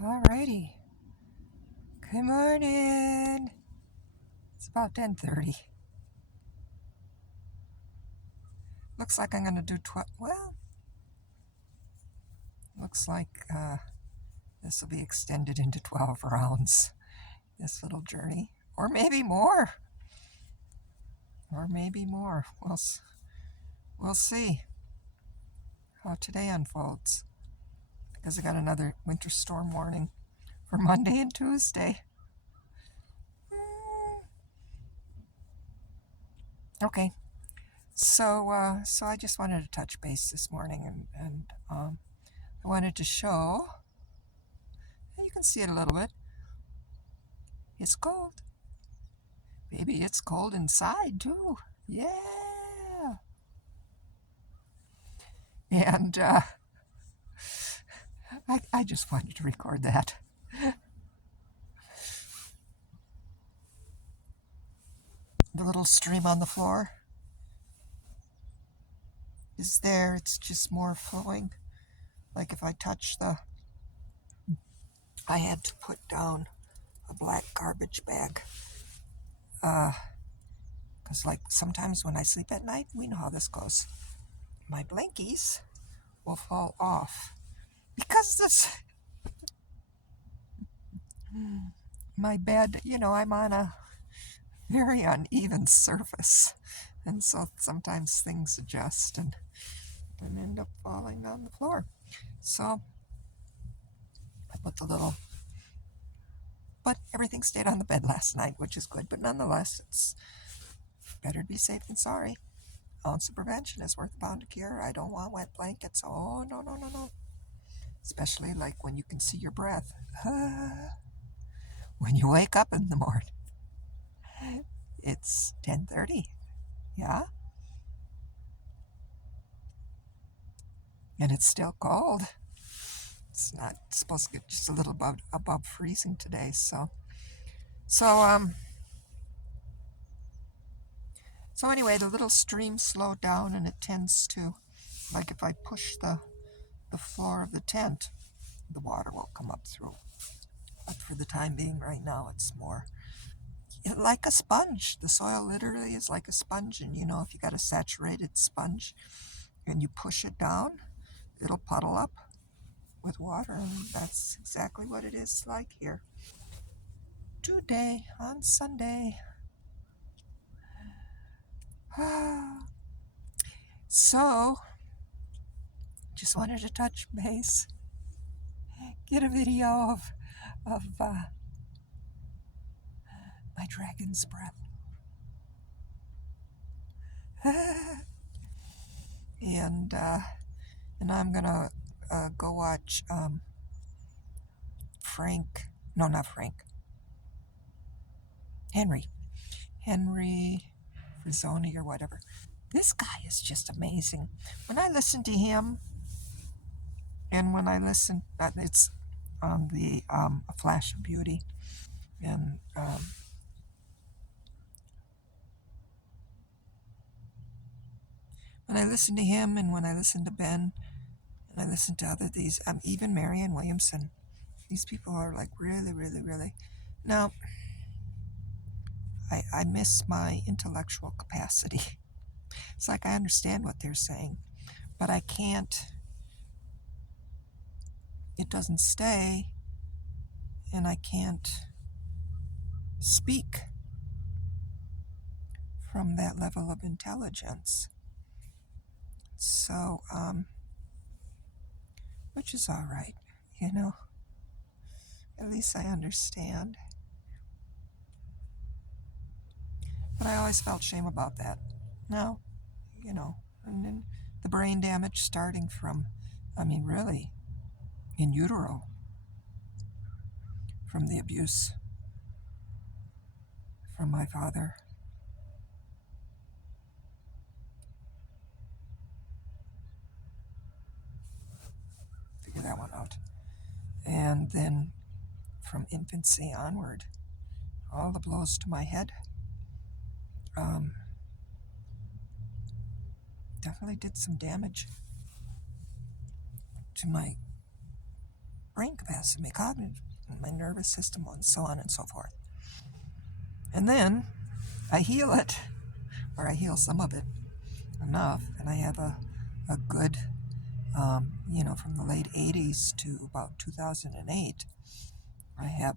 Alrighty. Good morning. It's about 10:30. Looks like I'm going to do 12. Well, looks like this will be extended into 12 rounds, this little journey. Or maybe more. Or maybe more. We'll see how today unfolds. Because I got another winter storm warning for Monday and Tuesday. Okay. So I just wanted to touch base this morning, and I wanted to show. You can see it a little bit. It's cold. Baby, it's cold inside too. Yeah. And I just wanted to record that. The little stream on the floor is there. It's just more flowing. Like if I touch I had to put down a black garbage bag. Because like sometimes when I sleep at night, we know how this goes. My blankies will fall off. Because my bed, I'm on a very uneven surface. And so sometimes things adjust and end up falling on the floor. So I put but everything stayed on the bed last night, which is good. But nonetheless, it's better to be safe than sorry. Ounce of prevention is worth a pound of cure. I don't want wet blankets. Oh, no, no, no, no. Especially like when you can see your breath. When you wake up in the morning, it's 10:30. Yeah? And it's still cold. It's not supposed to get just a little above freezing today. So anyway, the little stream slowed down, and it tends to, like if I push the floor of the tent, the water will come up through. But for the time being, right now, it's more like a sponge. The soil literally is like a sponge, and if you got a saturated sponge and you push it down, it'll puddle up with water, and that's exactly what it is like here today on Sunday. So just wanted to touch base, get a video of my dragon's breath. And I'm gonna go watch Henry Frizzoni or whatever. This guy is just amazing. When I listen to him, and when I listen, it's on the A Flash of Beauty, and when I listen to him, and when I listen to Ben, and I listen to even Marianne Williamson, these people are like really, really, really. Now, I miss my intellectual capacity. It's like I understand what they're saying, but I can't. It doesn't stay, and I can't speak from that level of intelligence. So, which is all right, At least I understand. But I always felt shame about that. Now, and then the brain damage starting from, really, in utero, from the abuse from my father. Figure that one out. And then from infancy onward, all the blows to my head definitely did some damage to my brain capacity, my cognitive, my nervous system, and so on and so forth. And then I heal it, or I heal some of it enough, and I have a good, from the late 80s to about 2008, I have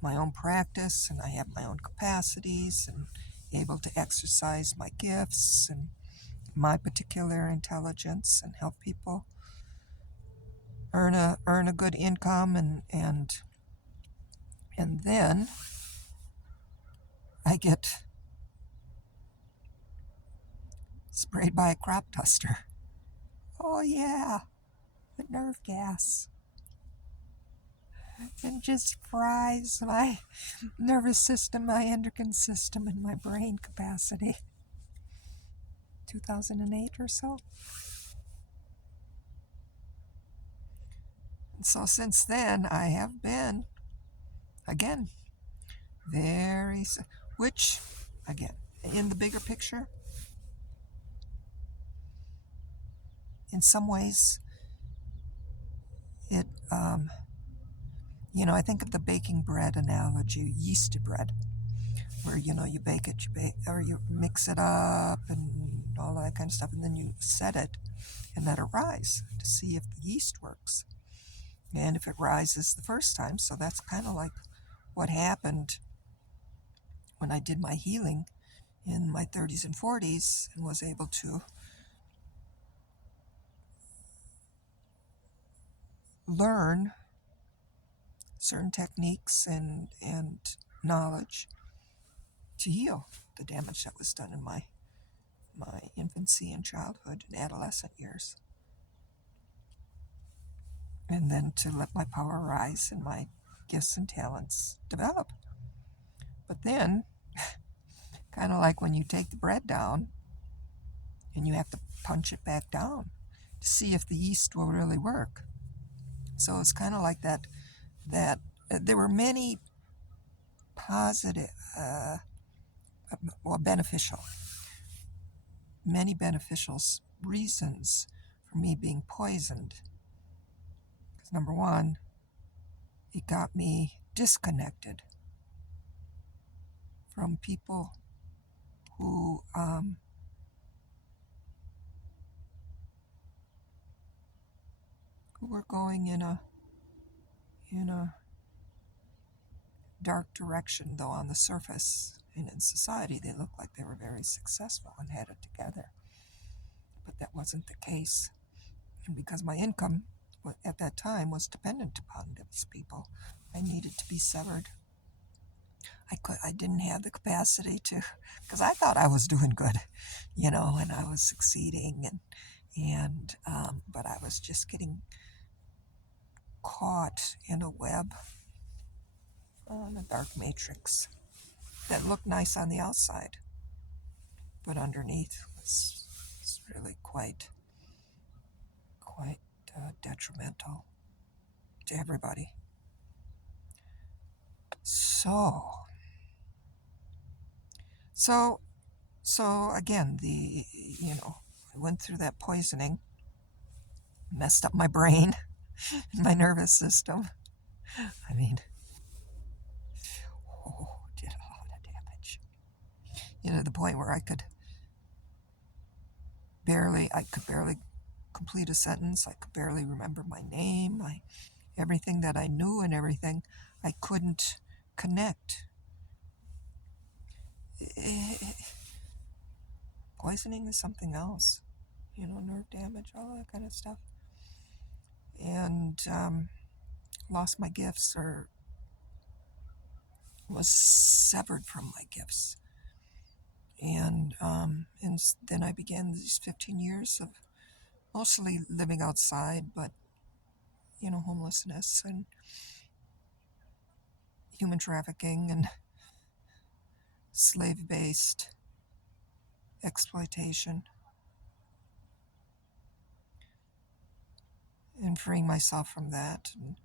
my own practice, and I have my own capacities, and able to exercise my gifts and my particular intelligence and help people earn a good income, and then I get sprayed by a crop duster. Oh yeah, the nerve gas. It just fries my nervous system, my endocrine system, and my brain capacity. 2008 or so. And so since then, I have been, again, which, again, in the bigger picture, in some ways, it, I think of the baking bread analogy, yeasty bread, where, you bake it, or you mix it up and all that kind of stuff, and then you set it and let it rise to see if the yeast works. And if it rises the first time, so that's kind of like what happened when I did my healing in my 30s and 40s and was able to learn certain techniques and knowledge to heal the damage that was done in my infancy and childhood and adolescent years. And then to let my power rise and my gifts and talents develop. But then, kind of like when you take the bread down and you have to punch it back down to see if the yeast will really work. So it's kind of like that there were many positive, beneficial, many beneficial reasons for me being poisoned. Because number one, it got me disconnected from people who were going in a dark direction, though on the surface and in society they looked like they were very successful and had it together. But that wasn't the case. And because my income at that time was dependent upon these people, I needed to be severed. I didn't have the capacity to, because I thought I was doing good, and I was succeeding, but I was just getting caught in a web, on a dark matrix that looked nice on the outside, but underneath was really quite detrimental to everybody. So again, I went through that poisoning, messed up my brain and my nervous system. I mean, did a lot of damage. To the point where I could barely complete a sentence. I could barely remember my name, everything that I knew and everything. I couldn't connect. Poisoning is something else, nerve damage, all that kind of stuff. And lost my gifts, or was severed from my gifts. And then I began these 15 years of mostly living outside, but, homelessness and human trafficking and slave-based exploitation, and freeing myself from that, and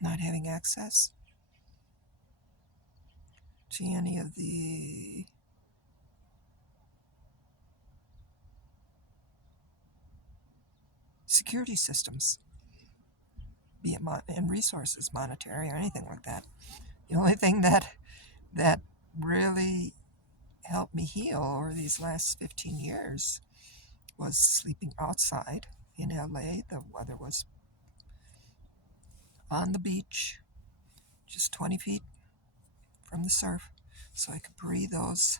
not having access to any of the security systems, be it in resources, monetary, or anything like that. The only thing that really helped me heal over these last 15 years was sleeping outside in LA. The weather was on the beach, just 20 feet from the surf, so I could breathe those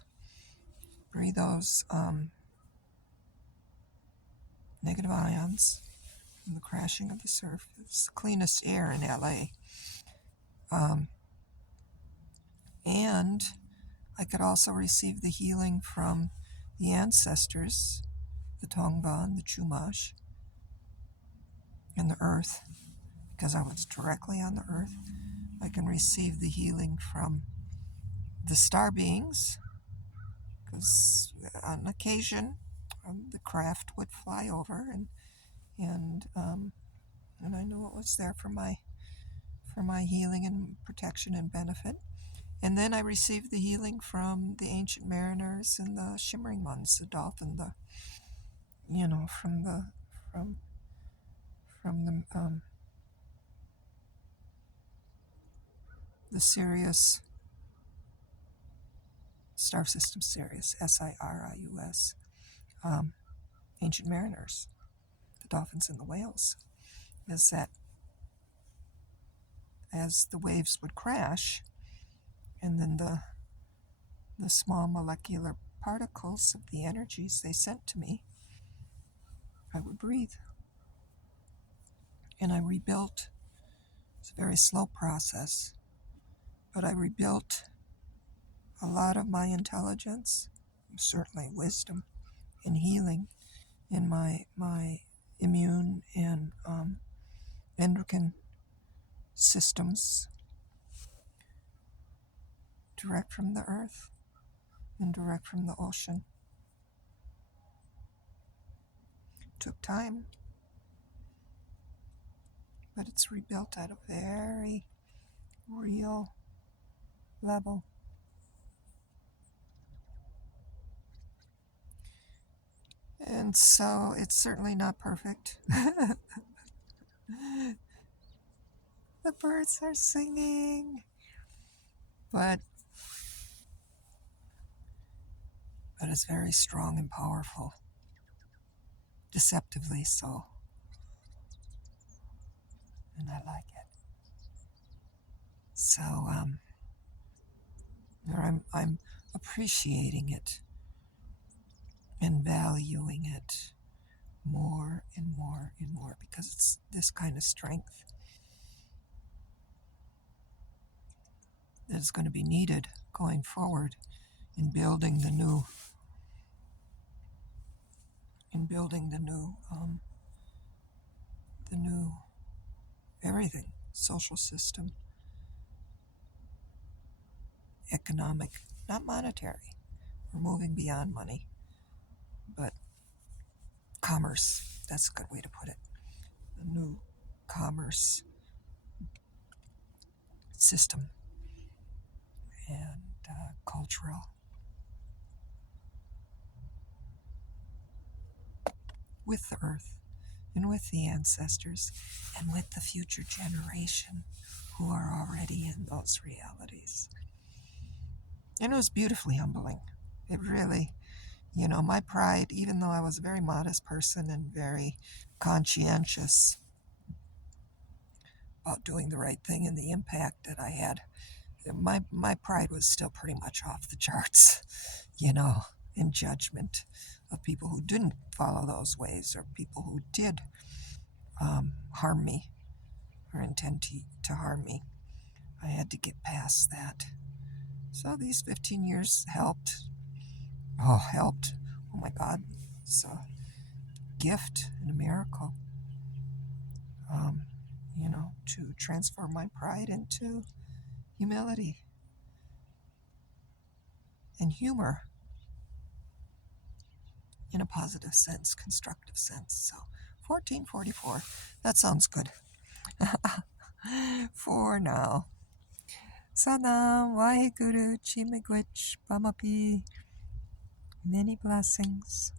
negative ions and the crashing of the surf. It's the cleanest air in LA. And I could also receive the healing from the ancestors, the Tongvan, the Chumash, and the earth, because I was directly on the earth. I can receive the healing from the star beings, because on occasion the craft would fly over, and I knew it was there for my healing and protection and benefit. And then I received the healing from the ancient mariners and the shimmering ones, the dolphin, from the Sirius star system, Sirius, Sirius, ancient mariners, the dolphins and the whales, is that as the waves would crash, and then the small molecular particles of the energies they sent to me, I would breathe. And I rebuilt. It's a very slow process, but I rebuilt a lot of my intelligence, certainly wisdom and healing in my immune and endocrine systems, direct from the earth and direct from the ocean. It took time, but it's rebuilt at a very real level. And so it's certainly not perfect. The birds are singing, but it's very strong and powerful, deceptively so, and I like it. So I'm appreciating it and valuing it more and more and more, because it's this kind of strength that is going to be needed going forward in building the new everything, social system, economic, not monetary. We're moving beyond money, but commerce. That's a good way to put it. The new commerce system and cultural, with the earth and with the ancestors and with the future generation who are already in those realities. And it was beautifully humbling. It really, my pride, even though I was a very modest person and very conscientious about doing the right thing and the impact that I had, my pride was still pretty much off the charts, in judgment of people who didn't follow those ways, or people who did harm me or intend to harm me. I had to get past that. So these 15 years helped. Oh my God, it's a gift and a miracle, to transform my pride into humility and humor in a positive sense, constructive sense. So 1444, that sounds good. For now. Sanam, Waheguru, Chimigwich, Bamapi. Many blessings.